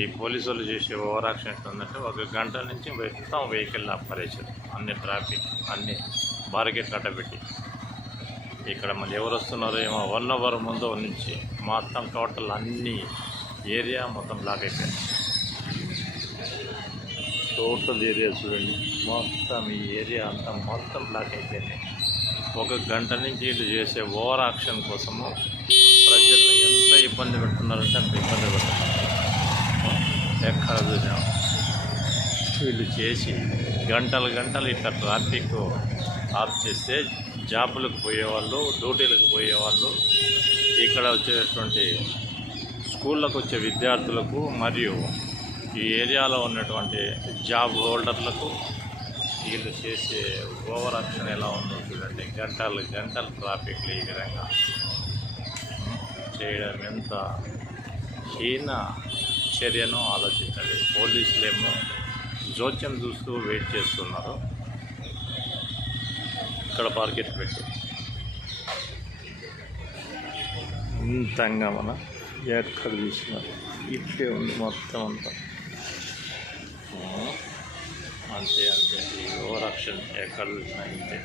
ఈ పోలీసు వాళ్ళు చేసే ఓవర్ యాక్షన్ ఎట్లుందంటే 1 గంట నుంచి మొత్తం వెహికల్ ఆపరేషన్, అన్ని ట్రాఫిక్ అన్ని బార్గెట్ కట్టబెట్టి ఇక్కడ మళ్ళీ ఎవరు వస్తున్నారో ఏమో 1 అవర్ ముందు నుంచి మొత్తం టోటల్ అన్ని ఏరియా మొత్తం బ్లాక్ అయిపోయింది. టోటల్ ఏరియా చూడండి, మొత్తం ఈ ఏరియా అంతా మొత్తం బ్లాక్ అయిపోయింది. 1 గంట నుంచి వీళ్ళు చేసే ఓవర్ యాక్షన్ కోసము ప్రజలను ఎంత ఇబ్బంది పెడుతున్నారంటే అంత ఇబ్బంది పెడుతున్నారు. ఎక్కడ చూసాం వీళ్ళు చేసి గంటలు ఇట్లా ట్రాఫిక్ ఆఫ్ చేస్తే జాబులకు పోయేవాళ్ళు, డ్యూటీలకు పోయేవాళ్ళు, ఇక్కడ వచ్చేటువంటి స్కూళ్ళకు వచ్చే విద్యార్థులకు మరియు ఈ ఏరియాలో ఉన్నటువంటి జాబ్ హోల్డర్లకు వీళ్ళు చేసే ఓవర్ యాక్షన్ ఎలా ఉందో చూడండి. గంటలు ట్రాఫిక్లు ఈ విధంగా చేయడం ఎంత హీన చర్యను ఆలోచించండి. పోలీసులేమో జోక్యం చూస్తూ వెయిట్ చేస్తున్నారు. ఇక్కడ బార్గెట్ పెట్టి ఇంతంగా మన ఎక్కడ చూసినారు ఇట్లే ఉంది మొత్తం అంతా. అంతే ఈ ఓవర్ యాక్షన్ ఎక్కడ చూసినా ఇంతే.